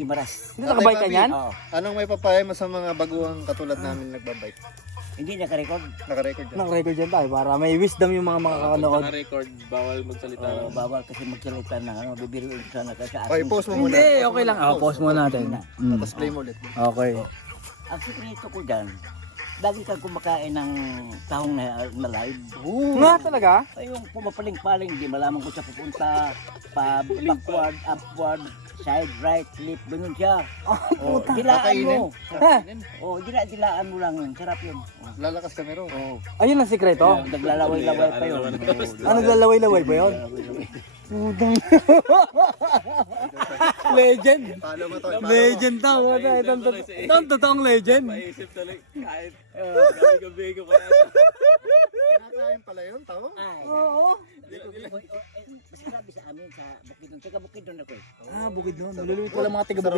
Gimaras. Hindi nakabike ka niyan? Oo. Anong may papayo mo sa mga baguhang katulad namin nagbabike? Hindi naka-record. Naka-record dyan. Naka-record dyan tayo para may wisdom yung mga kakanood. Naka-record, bawal magsalita. Bawal kasi magsalita ng bibiruin sana ka sa Okay, akin. pause mo muna. Hindi, okay lang. Pause muna natin. Tapos play mo ulit. Okay. Ang sikreto ko dyan, lagi kang kumakain ng tahong na live. Nga talaga? Ay, yung pumapaling-paling, di malaman ko siya pupunta pa backward, upward, side, right, left, ganun siya. Oh, dilaan mo. Dilaan mo lang yun. Sarap yun. Lalakas kami ro. Oh, Ayun ang sikreto. naglalaway-laway pa yun. Ah, naglalaway-laway ba yun? Legend. Follow mo to. Legend daw. Ito ang totoong legend. Paisip talaga, kahit gabi-gabi ko pa yan. Kinakain pala yun, tao? Ay, Oo. mas grabe sa amin sa Bukidnon. Taga Bukidnon ako eh. Ah, bukid doon. Nalulungit pala mga taga